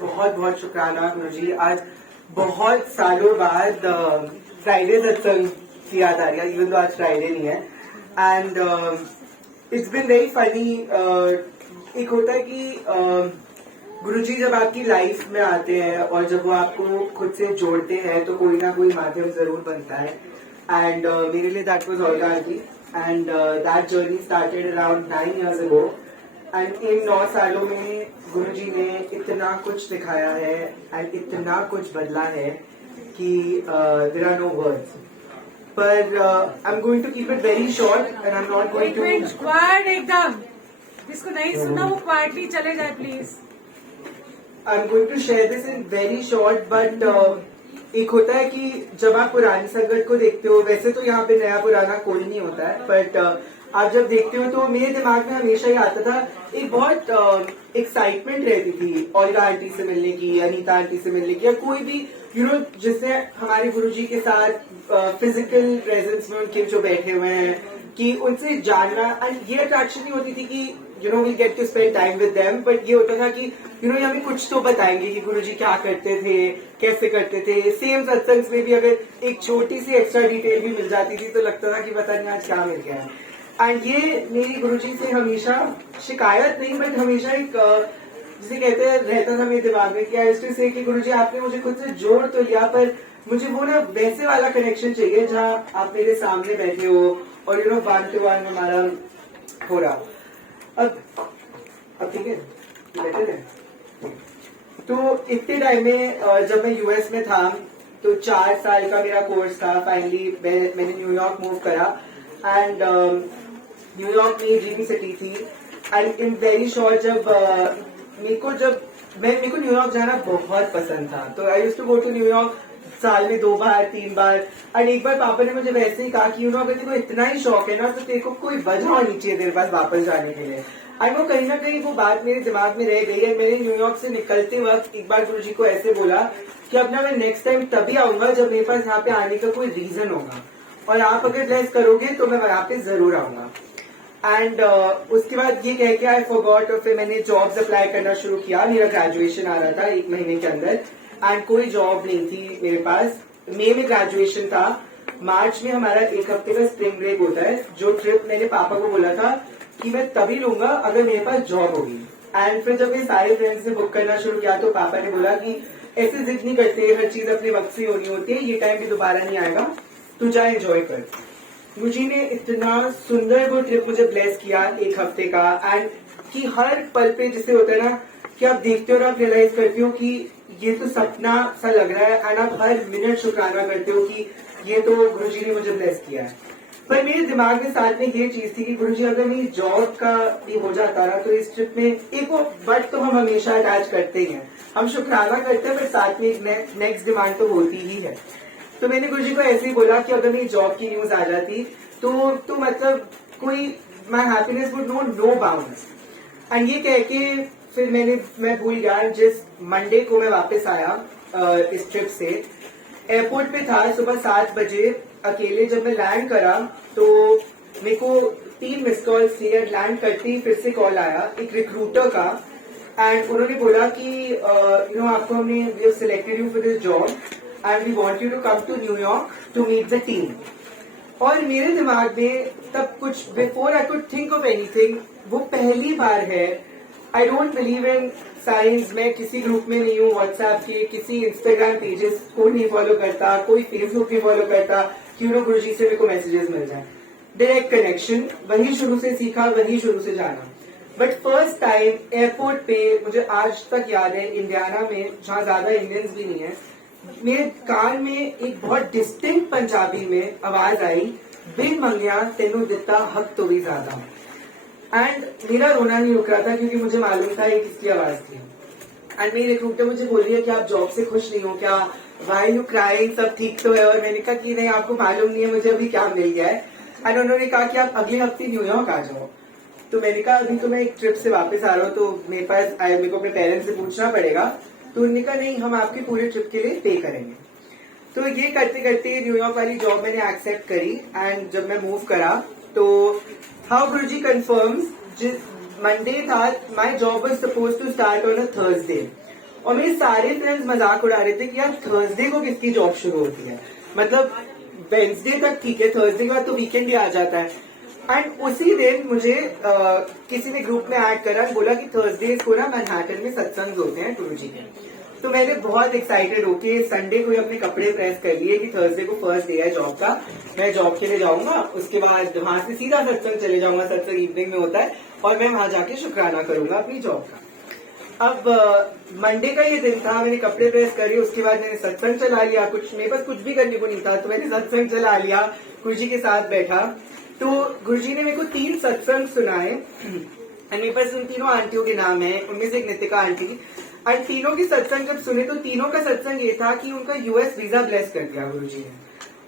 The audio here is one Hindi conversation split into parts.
बहुत बहुत शुक्राना गुरुजी। आज बहुत सालों बाद फ्राइडे सत्संग की याद आ रही है, इवन तो आज फ्राइडे नहीं है। And it's been very funny. एक होता है कि गुरुजी जब आपकी लाइफ में आते हैं और जब वो आपको खुद से जोड़ते हैं तो कोई ना कोई माध्यम जरूर बनता है। एंड मेरे लिए that was Avatar ji. And that journey started around 9 years ago। And in 9 सालों में गुरुजी ने इतना कुछ दिखाया है एंड इतना कुछ बदला है कि देयर आर नो वर्ड्स। पर I am going to keep it very short and I am not going to क्वाड एकदम, जिसको नहीं सुनना वो क्वाडली चले जाए please. I'm going to share this in very short, but एक होता है कि जब आप पुरानी संगत को देखते हो, वैसे तो यहाँ पे नया पुराना कोई नहीं होता है, बट आप जब देखते हो तो मेरे दिमाग में हमेशा ही आता था, एक बहुत एक्साइटमेंट रहती थी ऑल्गा आंटी से मिलने की, अनीता आंटी से मिलने की, या कोई भी जिससे हमारे गुरुजी के साथ फिजिकल प्रेजेंस में उनके जो बैठे हुए हैं कि उनसे जानना। एंड ये अट्रैक्शन नहीं होती थी कि we get to spend time with them, but ये होता था कि ये हमें कुछ तो बताएंगे कि गुरुजी क्या करते थे, कैसे करते थे। सेम सत्संग में भी अगर एक छोटी सी एक्स्ट्रा डिटेल भी मिल जाती थी तो लगता था कि पता नहीं आज क्या मिल गया है। एंड ये मेरी गुरुजी से हमेशा शिकायत नहीं, बट हमेशा एक जिसे कहते हैं रहता था मेरे दिमाग में कि आई से कि गुरुजी आपने मुझे खुद से जोड़ तो लिया, पर मुझे वो ना वैसे वाला कनेक्शन चाहिए जहाँ आप मेरे सामने बैठे हो और वन टू वन हमारा हो रहा। अब ठीक है, बेटर है। तो इतने टाइम में जब मैं यूएस में था तो 4 साल का मेरा कोर्स था। फाइनली मैंने न्यूयॉर्क मूव करा एंड न्यूयॉर्क में ड्रीम सिटी थी। एंड इन वेरी शॉर्ट जब मेरे को न्यूयॉर्क जाना बहुत पसंद था, तो I used to go to New York साल में 2 बार 3 बार। एंड एक बार पापा ने मुझे वैसे ही कहा कि अगर तेरे को इतना ही शौक है ना तो तेरे को कोई वजह होनी चाहिए तेरे पास वापस जाने के लिए। एंड वो कहीं ना कहीं वो बात मेरे दिमाग में रह गई है। मैंने न्यूयॉर्क से निकलते वक्त एक बार गुरुजी को ऐसे बोला कि अब ना मैं नेक्स्ट टाइम तभी आऊंगा जब मेरे पास यहाँ पे आने का कोई रीजन होगा, और आप अगर ब्लेस करोगे तो मैं यहाँ पे जरूर आऊंगा। एंड उसके बाद ये कह के आई फॉरगॉट, और फिर मैंने जॉब्स अप्लाई करना शुरू किया। मेरा ग्रेजुएशन आ रहा था 1 महीने के अंदर एंड कोई जॉब नहीं थी मेरे पास। मई में ग्रेजुएशन था, मार्च में हमारा 1 हफ्ते का स्प्रिंग ब्रेक होता है, जो ट्रिप मैंने पापा को बोला था कि मैं तभी लूंगा अगर मेरे पास जॉब होगी। एंड फिर जब मैं सारे फ्रेंड्स ने बुक करना शुरू किया तो पापा ने बोला कि ऐसे जिद नहीं करते, हर चीज अपने वक्त से होनी होती है, ये टाइम भी दोबारा नहीं आएगा, तू जा एंजॉय कर। मुझे ने इतना सुंदर वो ट्रिप मुझे ब्लेस किया 1 हफ्ते का। एंड कि हर पल पे जिसे होता है ना कि आप देखते हो और आप रियलाइज करते हो कि ये तो सपना सा लग रहा है, एंड आप हर मिनट शुक्राना करते हो कि ये तो गुरुजी ने मुझे ब्लेस किया है। पर मेरे दिमाग में साथ में ये चीज थी कि गुरुजी अगर मेरी जॉब का भी हो जाता ना तो इस ट्रिप में एक वो बट तो हम हमेशा अटैच करते ही हैं, हम शुक्राना करते हैं, पर साथ में एक नेक्स्ट डिमांड तो होती ही है। तो मैंने गुरुजी को ऐसे ही बोला कि अगर मेरी जॉब की न्यूज आ जाती तो मतलब कोई my happiness would know bounds. And ये कह के फिर मैं भूल गया। जिस मंडे को मैं वापस आया इस ट्रिप से, एयरपोर्ट पे था सुबह 7 बजे अकेले। जब मैं लैंड करा तो मेरे को 3 मिस कॉल क्लियर। लैंड करते ही फिर से कॉल आया एक रिक्रूटर का, एंड उन्होंने बोला कि आपको हमने selected you for this job and we want you to come to New York to meet the team. और मेरे दिमाग में तब कुछ before I could think of anything, वो पहली बार है। I don't believe in science, मैं किसी ग्रुप में नहीं हूँ व्हाट्सएप के, किसी इंस्टाग्राम पेजेस को नहीं फॉलो करता, कोई फेसबुक नहीं फॉलो करता कि गुरुजी से मेरे को मैसेजेस मिल जाए। डायरेक्ट कनेक्शन वही शुरू से सीखा, वही शुरू से जाना। बट फर्स्ट टाइम एयरपोर्ट पे मुझे आज तक याद है, इंडियाना में जहाँ ज्यादा इंडियंस भी नहीं है, मेरे कान में एक बहुत डिस्टिंक्ट पंजाबी में आवाज आई, बिन मंगिया तेनू दिता हक तो भी ज्यादा। एंड मेरा रोना नहीं रुक रहा था क्योंकि मुझे मालूम था ये किसकी आवाज थी। एंड मेरी रिक्रूटर मुझे बोल रही है कि आप जॉब से खुश नहीं हो क्या, वाई यू क्राइंग, सब ठीक तो है। और मैंने कहा कि नहीं, आपको मालूम नहीं है मुझे अभी क्या मिल गया है। एंड उन्होंने कहा कि आप अगले हफ्ते न्यूयॉर्क आ जाओ। तो मैंने कहा अभी तो मैं एक ट्रिप से वापस आ रहा हूँ, तो मेरे को अपने पेरेंट्स से पूछना पड़ेगा। तो उन्होंने कहा नहीं, हम आपके पूरे ट्रिप के लिए पे करेंगे। तो ये करते करते न्यूयॉर्क वाली जॉब मैंने एक्सेप्ट करी। एंड जब मैं मूव करा तो हाउ गुरुजी कंफर्म्स, जिस मंडे था my job was suppose to start on a Thursday, और मेरे सारे फ्रेंड्स मजाक उड़ा रहे थे कि यार थर्सडे को किसकी जॉब शुरू होती है, मतलब वेंसडे तक ठीक है, थर्सडे के बाद तो वीकेंड ही आ जाता है। एंड उसी दिन मुझे किसी ने ग्रुप में ऐड करा, बोला कि थर्सडे को ना मैनहट्टन में सत्संग होते हैं गुरुजी के। तो मैंने बहुत एक्साइटेड होके संडे को ही अपने कपड़े प्रेस कर लिए कि थर्सडे को फर्स्ट डे है जॉब का, मैं जॉब के लिए जाऊंगा, उसके बाद वहां से सीधा सत्संग चले जाऊंगा, सत्संग इवनिंग में होता है, और मैं वहां जाके शुक्राना करूंगा अपनी जॉब का। अब मंडे का ये दिन था, मैंने कपड़े प्रेस करे, उसके बाद मैंने सत्संग चला लिया, कुछ मेरे पास कुछ भी करने को नहीं था, तो मैंने सत्संग चला लिया, गुरुजी के साथ बैठा। तो गुरुजी ने मेरे को 3 सत्संग सुनाए, एंड मेरे पास उन तीनों आंटियों के नाम है, उनमें से एक नितिका आंटी, एंड तीनों की सत्संग जब सुने तो तीनों का सत्संग ये था कि उनका यूएस वीजा ब्लेस कर दिया गुरुजी ने।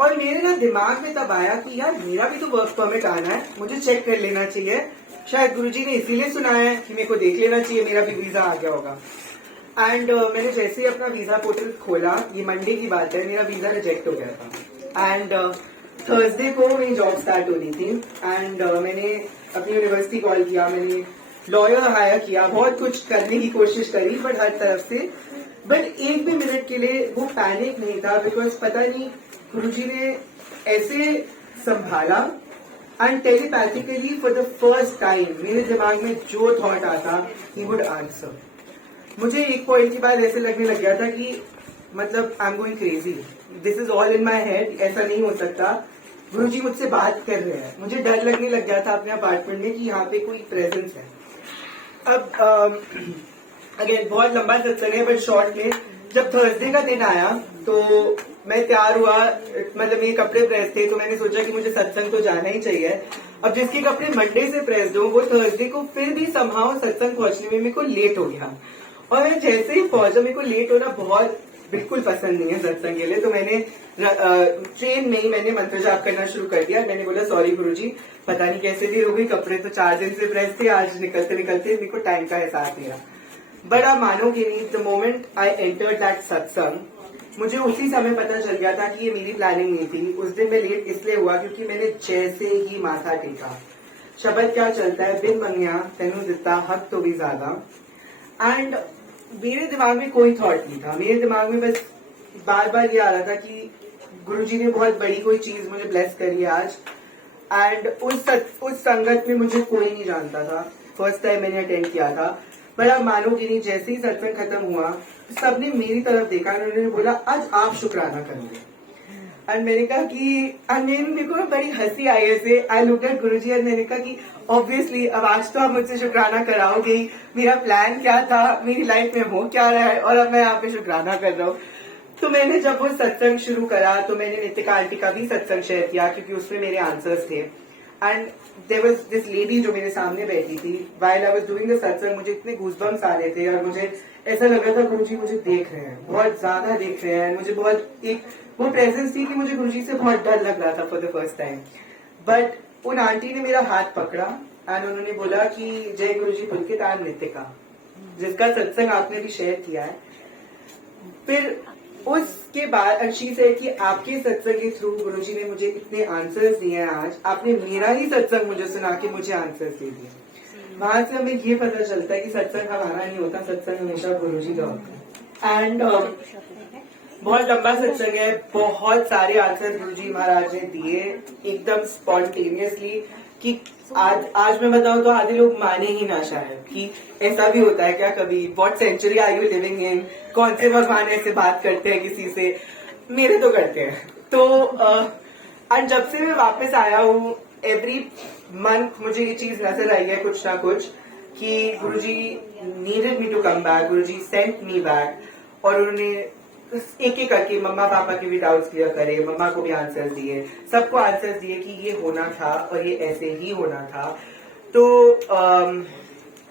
और मेरे ना दिमाग में तब आया कि यार मेरा भी तो वर्क परमिट आना है, मुझे चेक कर लेना चाहिए, शायद गुरुजी ने इसीलिए सुनाया है कि मेरे को देख लेना चाहिए, मेरा भी वीजा आ गया होगा। एंड मैंने जैसे ही अपना वीजा पोर्टल खोला, ये मंडे की बात है, मेरा वीजा रिजेक्ट हो गया था। एंड थर्सडे को मेरी जॉब स्टार्ट होनी थी, एंड मैंने अपनी यूनिवर्सिटी कॉल किया, मैंने लॉयर हायर किया, बहुत कुछ करने की कोशिश करी, बट हर तरफ से, बट एक भी मिनट के लिए वो पैनिक नहीं था, बिकॉज पता नहीं गुरुजी ने ऐसे संभाला, and telepathically for the first time मेरे दिमाग में जो थॉट आता ही वुड आंसर। मुझे एक पॉइंट की बाद ऐसे लगने लग गया था कि मतलब आई am going crazy, this is all in my head, ऐसा नहीं हो सकता, गुरुजी मुझसे बात कर रहे हैं। मुझे डर लगने लग गया था अपने अपार्टमेंट में कि यहाँ पे कोई प्रेजेंस है। अब अगेन बहुत लंबा सत्संग है, बट शॉर्ट में जब थर्सडे का दिन आया तो मैं तैयार हुआ, मतलब मेरे कपड़े प्रेस थे, तो मैंने सोचा कि मुझे सत्संग तो जाना ही चाहिए। अब जिसके कपड़े मंडे से प्रेस हो, वो थर्सडे को फिर भी समहाउ सत्संग पहुंचने में मेरे को लेट हो गया, और मैं जैसे ही पहुंचा, मेरे को लेट होना बहुत बिल्कुल पसंद नहीं है सत्संग के लिए, तो मैंने ट्रेन में ही मैंने मंत्र जाप करना शुरू कर दिया। मैंने बोला सॉरी गुरुजी, पता नहीं कैसे देर हो गई, कपड़े तो 4 दिन से प्रेस थे, आज निकलते निकलते मेरे को टाइम का एहसास नहीं रहा। बट आप मानोगे नहीं, the moment I entered that सत्संग, मुझे उसी समय पता चल गया था कि ये मेरी प्लानिंग नहीं थी। उस दिन मैं लेट इसलिए हुआ क्योंकि मैंने जैसे ही माथा टेका, शब्द क्या चलता है, बिन मंगिया तेनू दिता हक तो भी ज्यादा, एंड मेरे दिमाग में कोई थॉट नहीं था, मेरे दिमाग में बस बार बार ये आ रहा था कि गुरुजी ने बहुत बड़ी कोई चीज मुझे ब्लेस करी है आज। एंड उस संगत में मुझे कोई नहीं जानता था, फर्स्ट टाइम मैंने अटेंड किया था, पर आप मानोगे नहीं, जैसे ही सत्संग खत्म हुआ सबने मेरी तरफ देखा, उन्होंने बोला आज आप शुक्राना करोगे, एंड मैंने कहा कि मेरे को बड़ी हंसी आई ऐसे। I look at Guruji and मैंने कहा कि ऑब्वियसली अब आज तो आप मुझसे शुक्राना कराओगे ही, मेरा प्लान क्या था, मेरी लाइफ में हो क्या रहा है, और अब मैं यहाँ पे शुक्राना कर रहा हूँ। तो मैंने जब वो सत्संग शुरू करा तो मैंने नितिका आंटी का भी सत्संग शेयर किया, क्योंकि उसमें मेरे आंसर्स थे। And there was this lady जो मेरे सामने बैठी थी, while I was doing the satsang, मुझे इतने गूज़बम्स आ रहे थे और मुझे ऐसा लग रहा था गुरुजी मुझे देख रहे हैं, बहुत ज्यादा देख रहे हैं, मुझे बहुत एक वो प्रेजेंस थी कि मुझे गुरुजी से बहुत डर लग रहा था for the first time. But उन आंटी ने मेरा हाथ पकड़ा एंड उन्होंने बोला कि जय गुरुजी पुलकित, आई एम नितिका, जिसका सत्संग आपने भी शेयर किया है। फिर उसके बाद शी से कि आपके सत्संग के थ्रू गुरुजी ने मुझे इतने आंसर्स दिए हैं, आज आपने मेरा ही सत्संग मुझे सुना के मुझे आंसर्स दे दिए। वहां से हमें ये पता चलता है कि सत्संग हमारा नहीं होता, सत्संग हमेशा गुरुजी का होता है। एंड बहुत लंबा सत्संग है, बहुत सारे आंसर गुरुजी महाराज ने दिए एकदम स्पॉन्टेनियसली, कि आज मैं बताऊं तो आधे लोग माने ही ना शायद कि ऐसा भी होता है क्या कभी, what century are you living in, कौन से भगवान ऐसे बात करते हैं किसी से, मेरे तो करते हैं। तो एंड जब से मैं वापस आया हूँ, एवरी मंथ मुझे ये चीज नजर आई है कुछ ना कुछ, कि Guruji needed me to come back, Guruji sent me back, और उन्होंने एक एक करके मम्मा पापा के भी डाउट्स क्लियर करे, मम्मा को भी आंसर्स दिए, सबको आंसर्स दिए कि ये होना था और ये ऐसे ही होना था। तो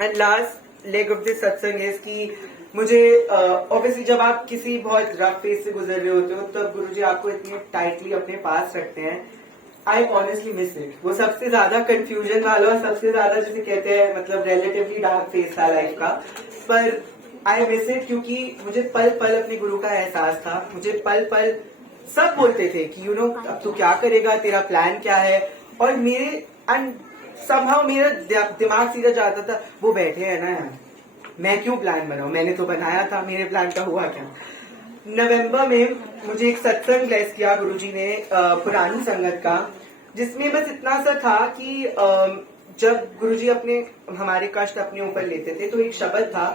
and last leg of this सत्संग इज कि मुझे ऑब्वियसली जब आप किसी बहुत रफ फेज से गुजर रहे होते हो तब गुरुजी आपको इतने टाइटली अपने पास रखते हैं। आई ऑनेस्टली मिस इट, वो सबसे ज्यादा कंफ्यूजन वाला और सबसे ज्यादा जिसे कहते हैं मतलब रिलेटिवली डार्क फेज था लाइफ का, पर आई मिस इट क्योंकि मुझे पल पल अपने गुरु का एहसास था, मुझे पल पल सब बोलते थे कि यू नो अब तू क्या करेगा, तेरा प्लान क्या है, और मेरे एंड समहाउ मेरा दिमाग सीधा जाता था वो बैठे हैं ना यार, मैं क्यों प्लान बनाऊं, मैंने तो बनाया था, मेरे प्लान का हुआ क्या। नवंबर में मुझे एक सत्संग ब्लेस किया गुरुजी ने पुरानी संगत का, जिसमें बस इतना सा था कि जब गुरुजी अपने हमारे कष्ट अपने ऊपर लेते थे तो एक शब्द था,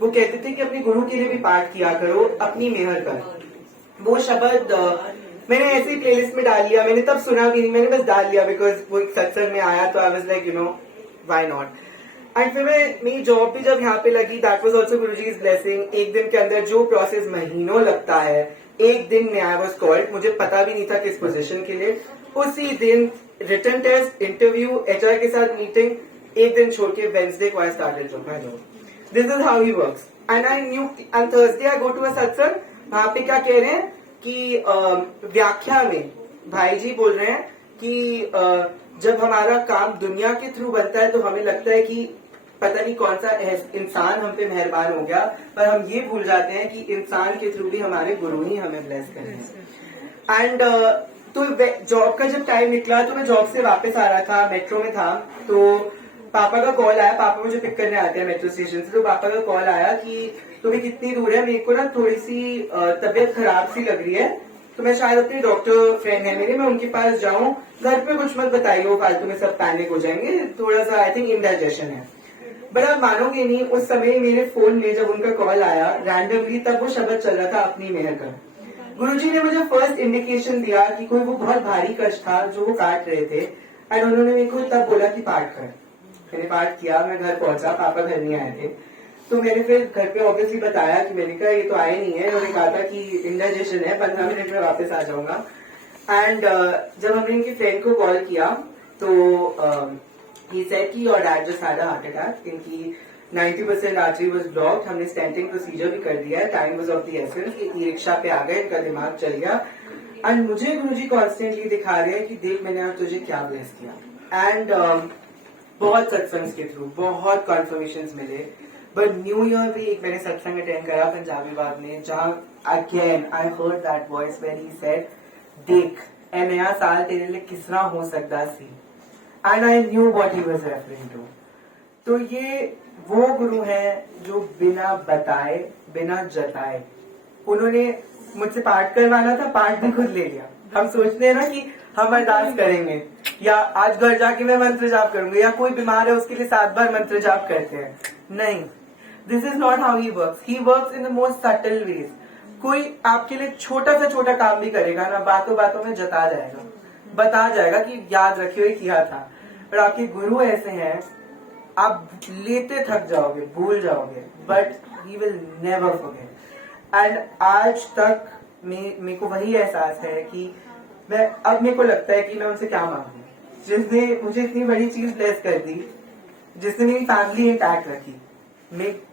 वो कहते थे कि अपने गुरु के लिए भी पाठ किया करो, अपनी मेहर कर। वो शब्द मैंने ऐसे ही प्लेलिस्ट में डाल लिया, मैंने तब सुना भी नहीं, मैंने बस डाल लिया बिकॉज वो एक सत्संग में आया तो I was like why not. And फिर मेरी जॉब भी जब यहाँ पे लगी, that was also Guruji's blessing. एक दिन के अंदर जो प्रोसेस महीनों लगता है, एक दिन में आई वाज कॉल्ड, मुझे पता भी नहीं था किस पोजीशन के लिए। उसी दिन रिटन टेस्ट, इंटरव्यू, एचआर के साथ मीटिंग, एक दिन छोड़ के वेडनेसडे को I started my job. This is how he works and I knew. And Thursday I go to a satsang, वहां पे क्या कह रहे हैं कि व्याख्या में भाई जी बोल रहे हैं कि जब हमारा काम दुनिया के थ्रू बनता है तो हमें लगता है कि पता नहीं कौन सा इंसान हम पे मेहरबान हो गया, पर हम ये भूल जाते हैं कि इंसान के थ्रू भी हमारे गुरु ही हमें ब्लेस कर रहे हैं। एंड तो जॉब का जब टाइम निकला तो मैं जॉब से वापस आ रहा था, मेट्रो में था, तो पापा का कॉल आया। पापा मुझे पिक करने आते हैं मेट्रो स्टेशन से, तो पापा का कॉल आया कि तुम्हें कितनी दूर है, मेरे को ना थोड़ी सी तबीयत खराब सी लग रही है, तो मैं शायद अपनी डॉक्टर फ्रेंड है मेरे, मैं उनके पास जाऊं, घर पे कुछ मत बताइए, वो फालतू में सब पैनिक हो जाएंगे, थोड़ा सा आई थिंक इंडाइजेशन है। बट आप मानोगे नहीं, उस समय मेरे फोन में जब उनका कॉल आया रैंडमली, तब वो शब्द चल रहा था, अपनी मेहर कर। गुरुजी ने मुझे फर्स्ट इंडिकेशन दिया कि कोई वो बहुत भारी कष्ट था जो वो काट रहे थे, एंड उन्होंने मेरे को तब बोला कि पाठ कर। मैंने पाठ किया, मैं घर पहुंचा, पापा घर नहीं आए थे, तो मैंने फिर घर पे ऑब्वियसली बताया कि मैंने कहा ये तो आए नहीं है, उन्होंने कहा था कि इंडाइजेशन है, 15 मिनट में वापस आ जाऊंगा। एंड जब हमने इनकी फ्रेंड को कॉल किया तो he said कि your dad just had a heart attack, इनकी 90% आर्टरी was blocked, हमने स्टेंटिंग प्रोसीजर भी कर दिया है, time was of the essence, e rickshaw पे आ गए, इनका दिमाग चल गया। एंड मुझे गुरुजी कॉन्स्टेंटली दिखा रहे हैं कि देख मैंने आज तुझे क्या ब्लेस किया। एंड बहुत सत्संग के थ्रू बहुत कॉन्फर्मेशन मिले, बट न्यू ईयर भी एक मैंने सत्संग अटेंड करा पंजाबी बाग में, जहाँ again I heard that voice where he said देख ए नया साल तेरे लिए किस तरह हो सकता सी, and I knew what he was referring to. तो ये वो गुरु हैं जो बिना बताए बिना जताए, उन्होंने मुझसे पाठ करवाना था, पाठ भी खुद ले लिया। हम सोचते हैं ना कि हम अरदास करेंगे या आज घर जाके मैं मंत्र जाप करूंगा, या कोई बीमार है उसके लिए 7 बार मंत्र जाप करते हैं, नहीं, this is not how he works. He works in the most subtle ways. कोई आपके लिए छोटा सा छोटा काम भी करेगा ना, बातों बातों में जता जाएगा, बता जाएगा कि याद रखियो किया था। पर आपके गुरु ऐसे हैं, आप लेते थक जाओगे, भूल जाओगे, but he will never forget. And आज तक मेरे को वही एहसास है कि अब मेरे को लगता है कि मैं उनसे क्या मांगू, जिसने मुझे इतनी बड़ी चीज ब्लेस कर दी, जिसने मेरी फैमिली इंटैक्ट रखी।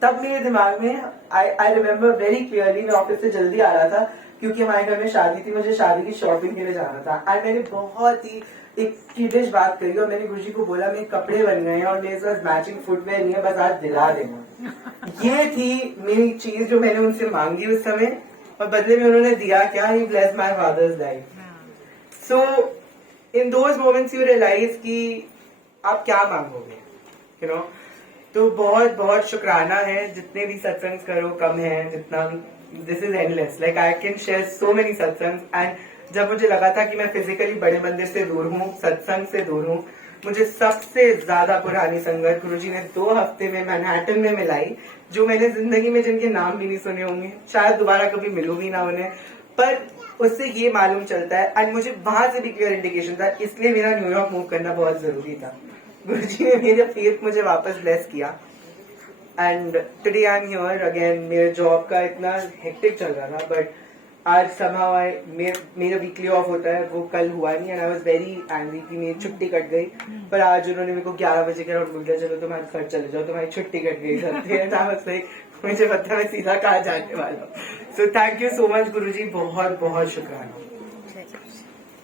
तब मेरे दिमाग में आई रिमेम्बर वेरी क्लियरली, मैं ऑफिस से जल्दी आ रहा था क्योंकि हमारे घर में शादी थी, मुझे शादी की शॉपिंग के लिए जाना था। एंड मैंने बहुत ही एक किडिश बात करी और मैंने गुरुजी को बोला मेरे कपड़े बन गए हैं और मेरे पास मैचिंग फुटवेयर नहीं है, बस आज दिला देना। ये थी मेरी चीज जो मैंने उनसे मांगी उस समय, और बदले में उन्होंने दिया क्या, he bless my father's life. So in those moments you realize कि आप क्या मांगोगे, यू नो। तो बहुत बहुत शुक्राना है, जितने भी सत्संग करो कम है, जितना भी, this is endless, like I can share so many सत्संग। एंड जब मुझे लगा था कि मैं फिजिकली बड़े मंदिर से दूर हूँ, सत्संग से दूर हूँ, मुझे सबसे ज्यादा पुरानी संगत गुरुजी ने 2 हफ्ते में मैनहट्टन में मिलाई, जो मैंने जिंदगी में जिनके नाम भी नहीं सुने होंगे, शायद दोबारा कभी मिलूं भी ना उन्हें, पर उससे ये मालूम चलता है। एंड मुझे वहां से भी क्लियर इंडिकेशन था, इसलिए मेरा न्यूयॉर्क मूव करना बहुत जरूरी था। गुरुजी ने मेरे फेथ मुझे वापस ब्लेस किया। And today I am here again. मेरे जॉब का इतना हेक्टिक चल रहा था, बट आज somehow मेरा वीकली ऑफ होता है, वो कल हुआ नहीं, and I was very angry कि मेरी छुट्टी कट गई। पर आज उन्होंने मेरे को 11 बजे कहा बोला चलो तुम्हारे घर चले जाओ, तुम्हारी छुट्टी कट गई घर पे। एंड आई वाज लाइक मुझे पता मैं सीधा कहाँ जाने वाला हूँ। So thank you so much Guruji, बहुत बहुत शुक्राना।